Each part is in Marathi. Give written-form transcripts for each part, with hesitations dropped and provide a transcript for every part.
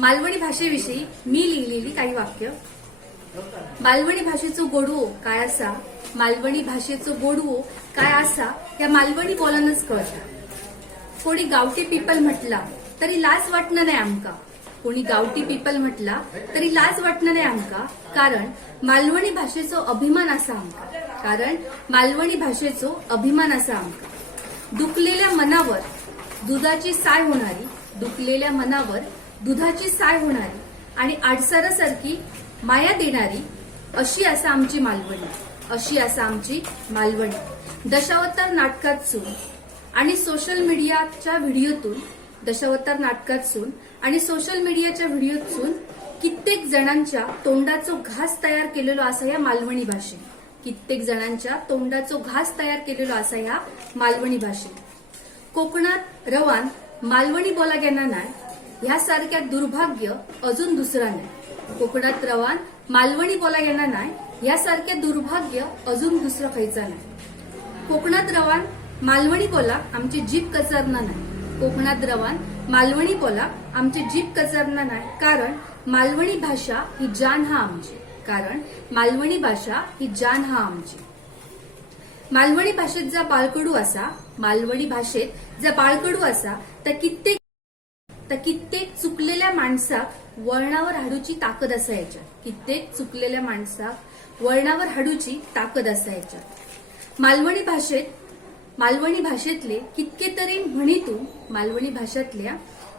मालवणी भाषेविषयी मी लिहिलेली काही वाक्य। मालवणी भाषेचो गोडवो काय असा, मालवणी भाषेचो गोडवो काय असा या मालवणी बोलानच कळता। कोणी गावठी पीपल म्हटला तरी लाज वाटणं नाही आमका, कोणी गावठी पीपल म्हटला तरी लाज वाटणं नाही आमका, कारण मालवणी भाषेचो अभिमान असा आमका, कारण मालवणी भाषेचो अभिमान असा आमका। दुखलेल्या मनावर दुधाची साय होणारी, दुखलेल्या मनावर दुधाची साय होणारी आणि आडसरासारखी माया देणारी अशी असा आमची मालवणी, अशी असा आमची मालवणी। दशावतार नाटकातसून आणि सोशल मीडियाच्या व्हिडिओतून, दशावतार नाटकातसून आणि सोशल मीडियाच्या व्हिडिओतून कित्येक जणांच्या तोंडाचो घास तयार केलेलो असा या मालवणी भाषेत, कित्येक जणांच्या तोंडाचो घास तयार केलेलो असा या मालवणी भाषेत। कोकणात रवान मालवणी बोला गेला नाही ह्यासारख्या दुर्भाग्य अजून दुसरा नाही। कोकणात रवान मालवणी बोला गेला नाही ह्यासारख्या दुर्भाग्य अजून दुसरा खायचा नाही। कोकणात रवान मालवणी बोला आमची जीभ कचरणार नाही, कोकणात रवान मालवणी बोला आमची जीभ कचरणार नाही, कारण मालवणी भाषा ही जान हा आमची, कारण मालवणी भाषा ही जान हा आमची। मालवणी भाषेत जा बाळकडू असा, मालवणी भाषेत जा बाळकडू असा तर कित्येक चुकलेल्या माणसाक वळणावर हाडूची ताकद असा याच्यात, कित्येक चुकलेल्या माणसाक वळणावर हाडूची ताकद असा याच्यात। मालवणी भाषेतले कितके तरी म्हणीतून, मालवणी भाषेतल्या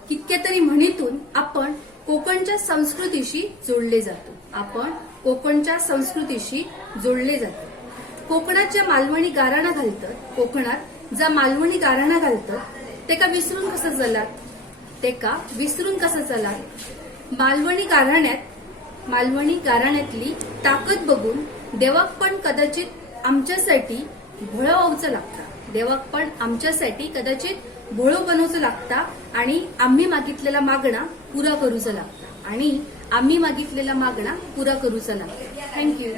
कितक्या तरी म्हणीतून आपण कोकणच्या संस्कृतीशी जोडले जातो, आपण कोकणच्या संस्कृतीशी जोडले जातो। कोकणात ज्या मालवणी गाराणा घालतात, कोकणात ज्या मालवणी गाराणा घालतात तेका विसरून कसं चलात, तेका विसरून कसं चलात। मालवणी गाराण्यातली ताकद बघून देवाक पण कदाचित आमच्यासाठी भोळं व्हावचं लागतं, देवाक पण आमच्यासाठी कदाचित भोळं बनवचं लागता आणि आम्ही मागितलेला मागणा पुरा करूचा लागता, आणि आम्ही मागितलेला मागणा पुरा करूचा लागता। थँक्यू।